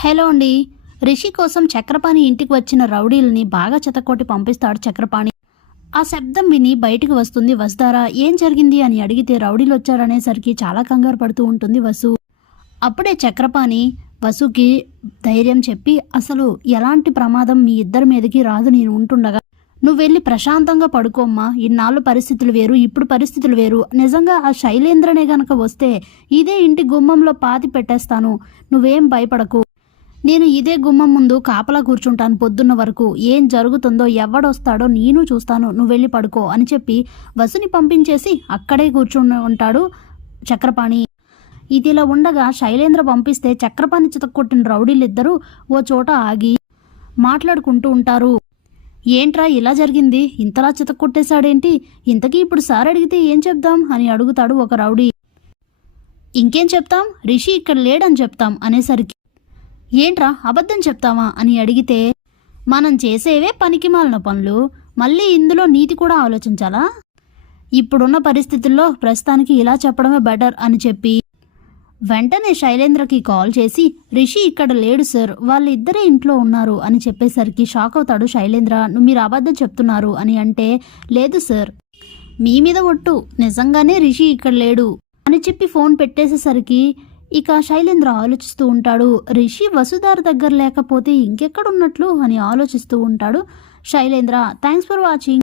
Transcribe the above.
Hello అండి. రిషి కోసం చక్రపాణి ఇంటికి వచ్చిన రౌడీల్ని బాగా చెతకొట్టి పంపిస్తాడు చక్రపాణి. ఆ శబ్దం విని బయటికి వస్తుంది వస్తారా ఏం జరిగింది అని అడిగితే రౌడీలు వచ్చారనేసరికి చాలా కంగారు పడుతూ ఉంటుంది వసు. అప్పుడే చక్రపాణి వసుకి ధైర్యం చెప్పి అసలు ఎలాంటి ప్రమాదం మీ ఇద్దరి మీదకి రాదు నేను ఉంటుండగా. నువ్వు వెళ్ళి ప్రశాంతంగా పడుకోమ్మా ఇన్నాళ్ళు పరిస్థితులు వేరు ఇప్పుడు పరిస్థితులు వేరు. నిజంగా ఆ శైలేంద్రనే గనక వస్తే ఇదే ఇంటి గుమ్మంలో పాతి పెట్టేస్తాను. నువ్వేం భయపడకు. నేను ఇదే గుమ్మం ముందు కాపలా కూర్చుంటాను పొద్దున్న వరకు. ఏం జరుగుతుందో ఎవడొస్తాడో నేను చూస్తాను. నువ్వు వెళ్ళి పడుకో అని చెప్పి వసుని పంపించేసి అక్కడే కూర్చుని ఉంటాడు చక్రపాణి. ఇదిలా ఉండగా శైలేంద్ర పంపిస్తే చక్రపాణి చితక్కొట్టిన రౌడీలిద్దరూ ఓ చోట ఆగి మాట్లాడుకుంటూ ఉంటారు. ఏంట్రా ఇలా జరిగింది? ఇంతలా చితక్కొట్టేశాడేంటి? ఇంతకీ ఇప్పుడు సార్ అడిగితే ఏం చెప్దాం? అని అడుగుతాడు ఒక రౌడీ. ఇంకేం చెప్తాం? రిషి ఇక్కడ లేడని చెప్తాం అనేసరికి ఏంట్రా అబద్ధం చెప్తావా? అని అడిగితే మనం చేసేవే పనికిమాలిన పనులు. మళ్ళీ ఇందులో నీతి కూడా ఆలోచించాలా? ఇప్పుడున్న పరిస్థితుల్లో ప్రస్తుతానికి ఇలా చెప్పడమే బెటర్ అని చెప్పి వెంటనే శైలేంద్రకి కాల్ చేసి రిషి ఇక్కడ లేడు సార్ వాళ్ళిద్దరే ఇంట్లో ఉన్నారు అని చెప్పేసరికి షాక్ అవుతాడు శైలేంద్ర. "నువ్వు మీరు అబద్ధం చెప్తున్నారు అని అంటే లేదు సార్ మీ మీద ఒట్టు. నిజంగానే రిషి ఇక్కడ లేడు అని చెప్పి ఫోన్ పెట్టేసేసరికి ఇక శైలేంద్ర ఆలోచిస్తూ ఉంటాడు. రిషి వసుధార దగ్గర లేకపోతే ఇంకెక్కడున్నట్లు అని ఆలోచిస్తూ ఉంటాడు శైలేంద్ర. Thanks for watching